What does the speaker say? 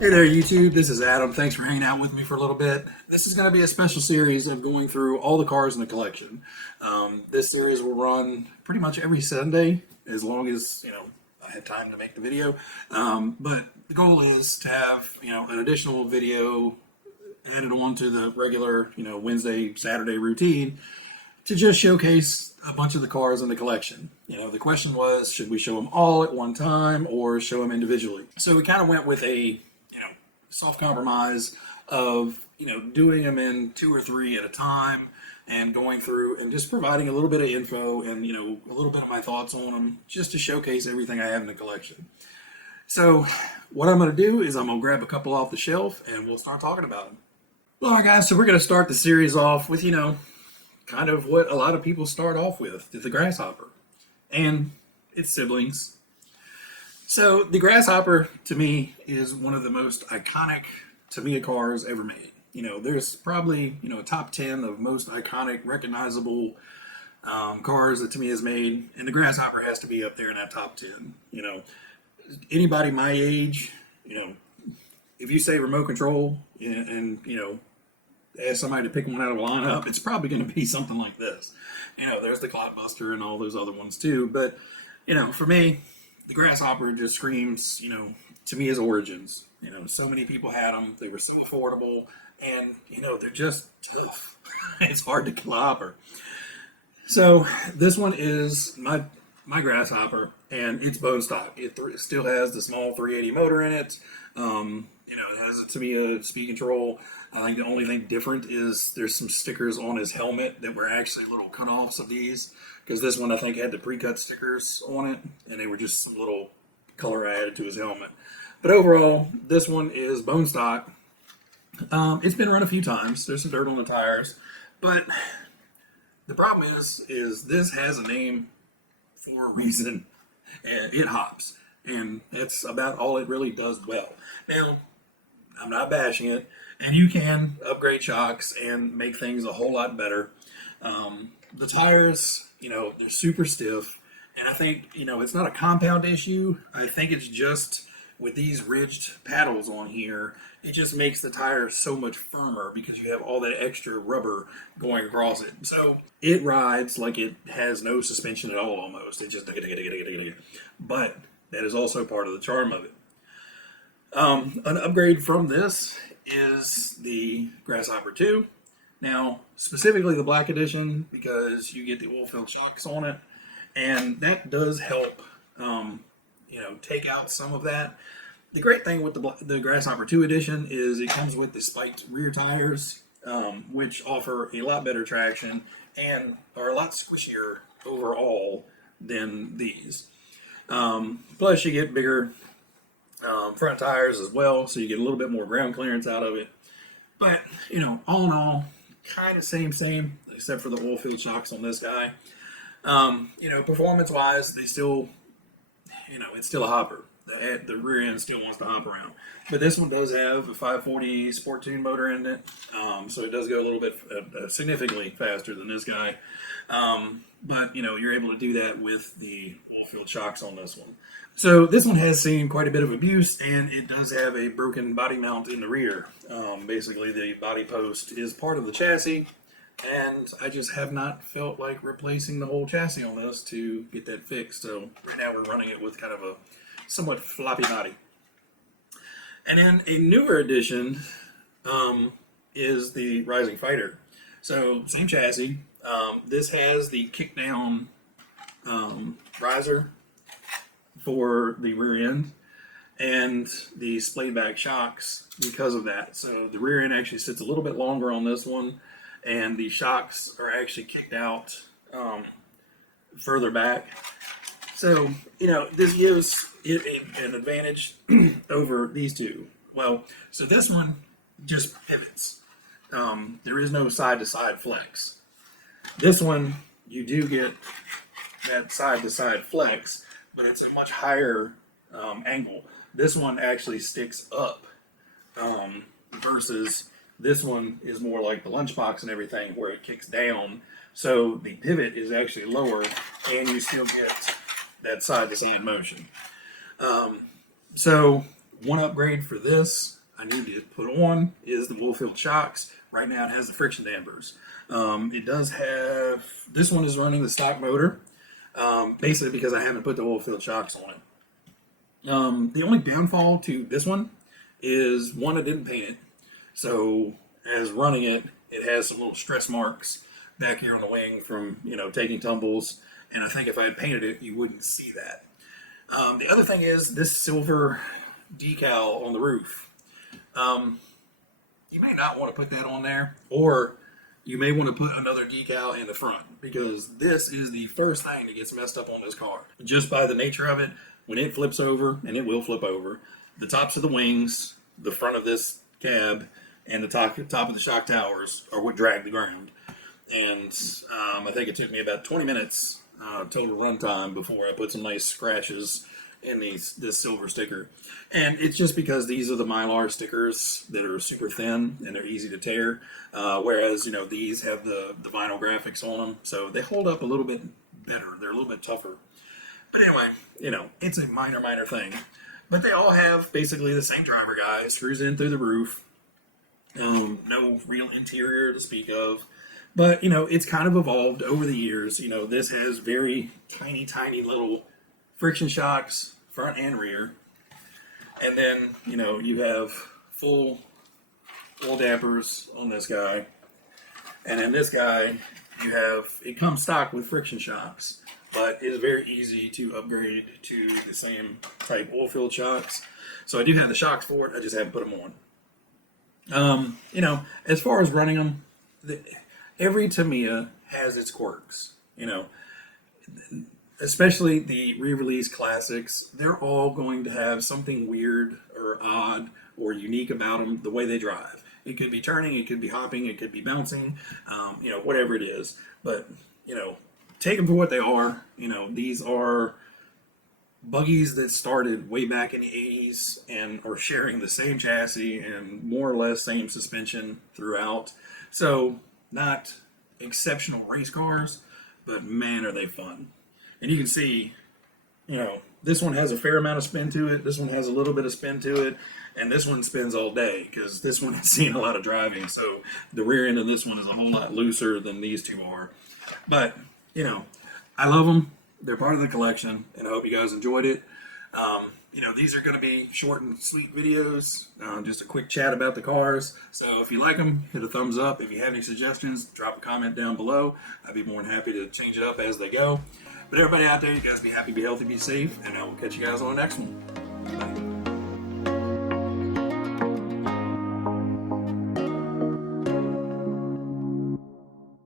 Hey there, YouTube. This is Adam. Thanks for hanging out with me for a little bit. This is going to be a special series of going through all the cars in the collection. This series will run pretty much every Sunday, as long as I have time to make the video. But the goal is to have an additional video added on to the regular Wednesday, Saturday routine to just showcase a bunch of the cars in the collection. The question was, should we show them all at one time or show them individually? So we kind of went with a soft compromise of doing them in 2 or 3 at a time and going through and just providing a little bit of info and a little bit of my thoughts on them just to showcase everything I have in the collection. So what I'm going to do is I'm going to grab a couple off the shelf and we'll start talking about them. All right, guys, so we're going to start the series off with kind of what a lot of people start off with, the Grasshopper and its siblings. So the Grasshopper, to me, is one of the most iconic Tamiya cars ever made. There's probably, a top 10 of most iconic, recognizable cars that Tamiya has made, and the Grasshopper has to be up there in that top 10. Anybody my age, if you say remote control and ask somebody to pick one out of a lineup, it's probably going to be something like this. There's the Clodbuster and all those other ones too, but, for me, the Grasshopper just screams, Tamiya's origins. So many people had them. They were so affordable, and they're just tough. It's hard to clobber. So this one is my Grasshopper, and it's bone stock. It still has the small 380 motor in it. It has a Tamiya speed control. I think the only thing different is there's some stickers on his helmet that were actually little cutoffs of these, because this one I think had the pre-cut stickers on it, and they were just some little color I added to his helmet. But overall, this one is bone stock. It's been run a few times. There's some dirt on the tires, but the problem is this has a name for a reason, and it hops, and that's about all it really does well. Now, I'm not bashing it, and you can upgrade shocks and make things a whole lot better. The tires, they're super stiff, and I think, it's not a compound issue. I think it's just with these ridged paddles on here, it just makes the tire so much firmer because you have all that extra rubber going across it. So it rides like it has no suspension at all almost. It just, but that is also part of the charm of it. An upgrade from this is the Grasshopper 2. Now, specifically the black edition, because you get the oil-filled shocks on it, and that does help, take out some of that. The great thing with the Grasshopper 2 edition is it comes with the spiked rear tires, which offer a lot better traction and are a lot squishier overall than these. Plus, you get bigger front tires as well, so you get a little bit more ground clearance out of it. But, all in all, kind of same, except for the oil-filled shocks on this guy. Performance-wise, they still, it's still a hopper. The rear end still wants to hop around. But this one does have a 540 Sport Tune motor in it, so it does go a little bit significantly faster than this guy. But, you're able to do that with the oil-filled shocks on this one. So this one has seen quite a bit of abuse, and it does have a broken body mount in the rear. Basically, the body post is part of the chassis, and I just have not felt like replacing the whole chassis on this to get that fixed. So right now we're running it with kind of a somewhat floppy body. And then a newer addition is the Rising Fighter. So same chassis. This has the kick-down riser for the rear end and the splayed back shocks because of that. So the rear end actually sits a little bit longer on this one, and the shocks are actually kicked out further back. So, this gives it an advantage over these two. Well, so this one just pivots. There is no side-to-side flex. This one, you do get that side-to-side flex, but it's a much higher angle. This one actually sticks up versus this one is more like the lunchbox and everything where it kicks down. So the pivot is actually lower, and you still get that side-to-side motion. So One upgrade for this I need to put on is the wool-filled shocks. Right now it has the friction dampers. It does have, this one is running the stock motor, basically because I haven't put the wool-filled shocks on it. The only downfall to this one is, one, I didn't paint it. So as running it, it has some little stress marks back here on the wing from, taking tumbles. And I think if I had painted it, you wouldn't see that. The other thing is this silver decal on the roof. You may not want to put that on there, or you may want to put another decal in the front, because this is the first thing that gets messed up on this car. Just by the nature of it, when it flips over, and it will flip over, the tops of the wings, the front of this cab, and the top of the shock towers are what drag the ground. And I think it took me about 20 minutes total runtime before I put some nice scratches in this silver sticker. And it's just because these are the Mylar stickers that are super thin and they're easy to tear, whereas these have the vinyl graphics on them, so they hold up a little bit better. They're a little bit tougher. But anyway, it's a minor thing. But they all have basically the same driver guide. Screws in through the roof. No real interior to speak of. But, it's kind of evolved over the years. This has very tiny little friction shocks, front and rear. And then, you have full dampers on this guy. And then this guy, it comes stock with friction shocks, but it's very easy to upgrade to the same type oil-filled shocks. So I do have the shocks for it, I just haven't put them on. As far as running them, every Tamiya has its quirks, especially the re-release classics. They're all going to have something weird or odd or unique about them, the way they drive. It could be turning, it could be hopping, it could be bouncing, whatever it is. But, take them for what they are. These are buggies that started way back in the 80s and are sharing the same chassis and more or less same suspension throughout. So, not exceptional race cars, but man, are they fun. And you can see, this one has a fair amount of spin to it. This one has a little bit of spin to it. And this one spins all day because this one has seen a lot of driving. So the rear end of this one is a whole lot looser than these two are. But, I love them. They're part of the collection. And I hope you guys enjoyed it. These are going to be short and sweet videos. Just a quick chat about the cars. So if you like them, hit a thumbs up. If you have any suggestions, drop a comment down below. I'd be more than happy to change it up as they go. But everybody out there, you guys be happy, be healthy, be safe, and I will catch you guys on the next one.